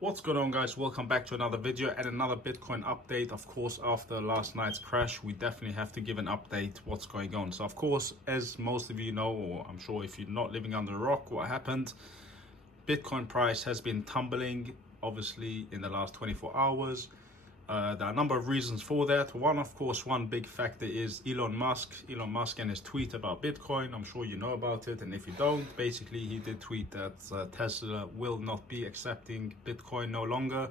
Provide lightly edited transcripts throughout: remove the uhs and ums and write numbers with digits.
What's going on, guys? Welcome back to another video and another Bitcoin update. Of course, after last night's crash, we definitely have to give an update what's going on. So of course, as most of you know, or I'm sure if you're not living under a rock, what happened, Bitcoin price has been tumbling obviously in the last 24 hours. There are a number of reasons for that. One big factor is Elon Musk and his tweet about Bitcoin. I'm sure you know about it, and if you don't, basically he did tweet that Tesla will not be accepting Bitcoin no longer,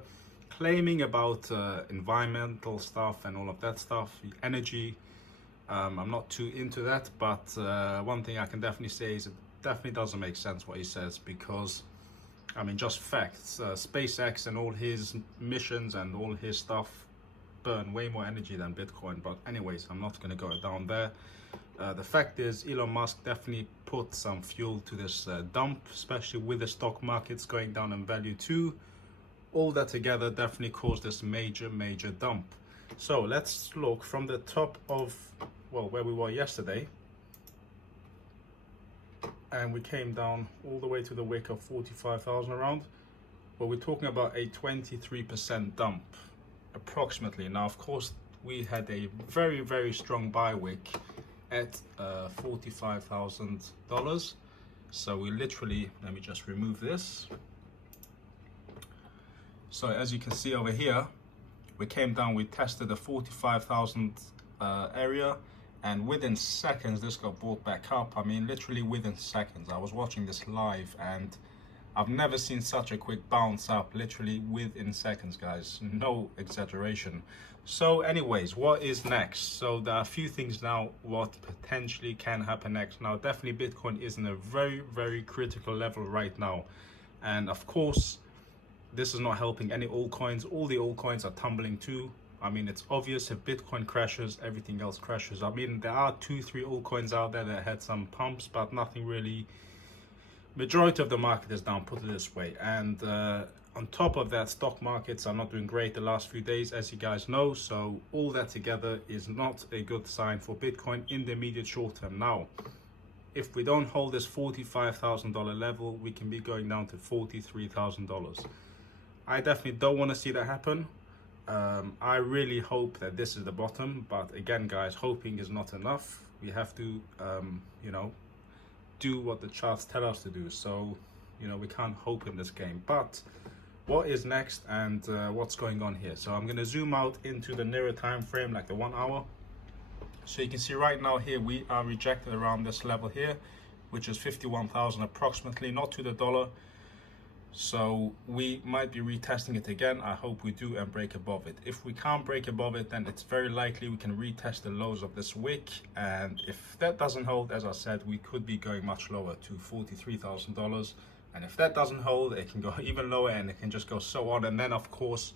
claiming about environmental stuff and all of that stuff, energy. I'm not too into that, but one thing I can definitely say is it definitely doesn't make sense what he says, because I mean, just facts. SpaceX and all his missions and all his stuff burn way more energy than Bitcoin. But anyways, I'm not going to go down there. The fact is, Elon Musk definitely put some fuel to this dump, especially with the stock markets going down in value too. All that together definitely caused this major dump. So let's look from the top of, well, where we were yesterday. And we came down all the way to the wick of 45,000 around. But we're talking about a 23% dump approximately. Now, of course, we had a very strong buy wick at $45,000. So we literally, let me just remove this. So as you can see over here, we came down, we tested the 45,000 area. And within seconds, this got brought back up. I mean, literally within seconds. I was watching this live and I've never seen such a quick bounce up, literally within seconds, guys. No exaggeration. So anyways, what is next? So there are a few things now what potentially can happen next. Now, definitely Bitcoin is in a very critical level right now. And of course, this is not helping any altcoins. All the altcoins are tumbling too. I mean, it's obvious if Bitcoin crashes, everything else crashes. I mean, there are 2-3 altcoins out there that had some pumps, but nothing really. Majority of the market is down, put it this way. And on top of that, stock markets are not doing great the last few days, as you guys know. So all that together is not a good sign for Bitcoin in the immediate short term. Now, if we don't hold this $45,000 level, we can be going down to $43,000. I definitely don't want to see that happen. I really hope that this is the bottom, but again, guys, hoping is not enough. We have to, do what the charts tell us to do. So, we can't hope in this game. But what is next and what's going on here? So I'm going to zoom out into the nearer time frame, like the 1 hour. So you can see right now here, we are rejected around this level here, which is 51,000 approximately, not to the dollar. So we might be retesting it again. I hope we do and break above it. If we can't break above it, then it's very likely we can retest the lows of this wick. And if that doesn't hold, as I said, we could be going much lower to $43,000. And if that doesn't hold, it can go even lower and it can just go so on. And then, of course,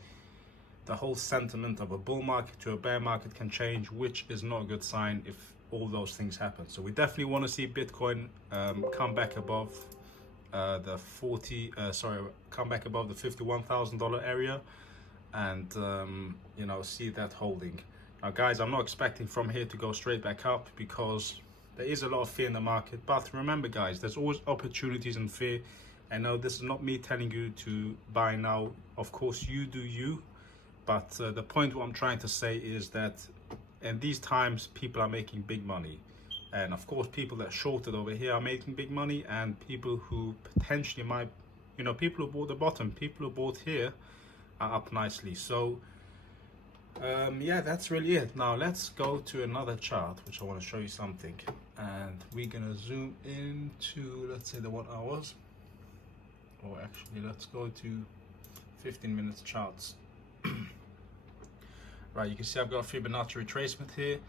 the whole sentiment of a bull market to a bear market can change, which is not a good sign if all those things happen. So we definitely want to see Bitcoin come back above come back above the $51,000 area, and see that holding. Now, guys, I'm not expecting from here to go straight back up, because there is a lot of fear in the market. But remember, guys, there's always opportunities in fear. I know this is not me telling you to buy now. Of course, you do you. But the point what I'm trying to say is that in these times, people are making big money. And of course, people that shorted over here are making big money, and people who potentially might, people who bought the bottom, people who bought here are up nicely. So, yeah, that's really it. Now, let's go to another chart, which I want to show you something. And we're going to zoom into, let's say, the 1 hours. Or actually, let's go to 15 minutes charts. Right, you can see I've got a Fibonacci retracement here.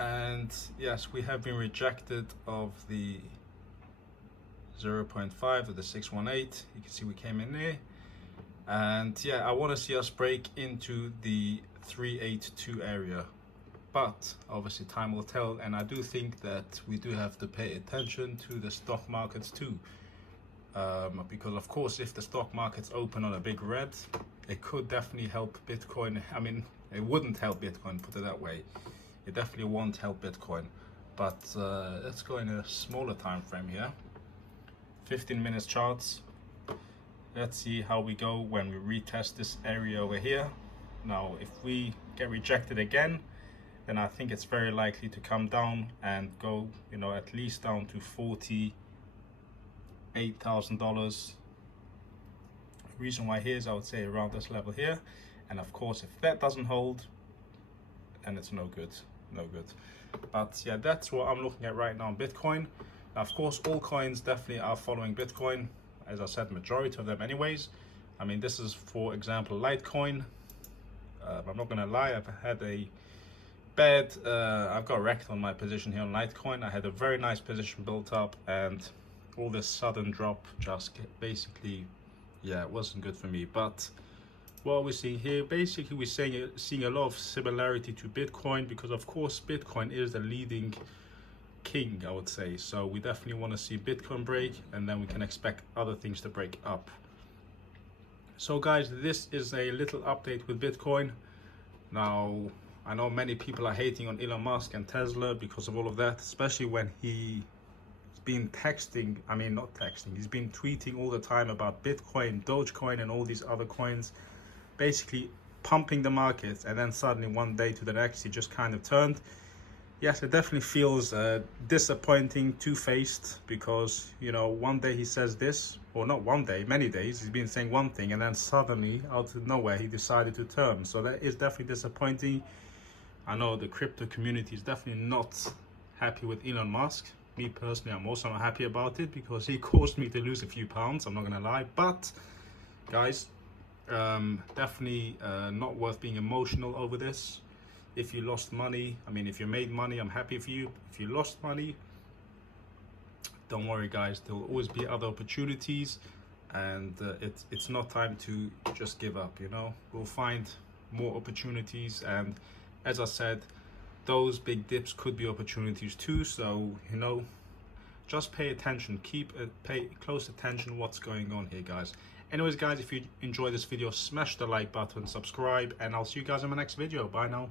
And yes, we have been rejected of the 0.5 of the 618. You can see we came in there. And yeah, I want to see us break into the 382 area. But obviously time will tell. And I do think that we do have to pay attention to the stock markets too. Because of course, if the stock markets open on a big red, it could definitely help Bitcoin. I mean, it wouldn't help Bitcoin, put it that way. It definitely won't help Bitcoin. But let's go in a smaller time frame here. 15 minutes charts. let's see how we go when we retest this area over here. Now if we get rejected again, then I think it's very likely to come down and go, you know, at least down to $48,000. Reason why here is, I would say, around this level here. And of course, if that doesn't hold, then it's no good. But yeah, that's what I'm looking at right now on Bitcoin. Now, of course, all coins definitely are following Bitcoin. As I said, majority of them anyways. I mean, this is, for example, Litecoin. I'm not gonna lie, I've had a bad, I've got wrecked on my position here on Litecoin. I had a very nice position built up, and all this sudden drop just basically, yeah, it wasn't good for me. But what we're seeing here, basically we're seeing a lot of similarity to Bitcoin, because of course Bitcoin is the leading king, I would say. So we definitely want to see Bitcoin break, and then we can expect other things to break up. So guys, this is a little update with Bitcoin. Now, I know many people are hating on Elon Musk and Tesla because of all of that, especially when he's been texting, I mean not texting, he's been tweeting all the time about Bitcoin, Dogecoin and all these other coins, basically pumping the market, and then suddenly one day to the next he just kind of turned. Yes, it definitely feels disappointing, two-faced, because, you know, one day he says this, or not one day, many days, he's been saying one thing, and then suddenly, out of nowhere, he decided to turn. So that is definitely disappointing. I know the crypto community is definitely not happy with Elon Musk. Me personally, I'm also not happy about it, because he caused me to lose a few pounds, I'm not gonna lie. But, guys, definitely not worth being emotional over this. If you lost money, I mean, if you made money, I'm happy for you. If you lost money, don't worry, guys. There will always be other opportunities, and it's not time to just give up, you know. We'll find more opportunities, and as I said, those big dips could be opportunities too. So, you know, just pay attention, pay close attention what's going on here, guys. Anyways, guys, if you enjoyed this video, smash the like button, subscribe, and I'll see you guys in my next video. Bye now.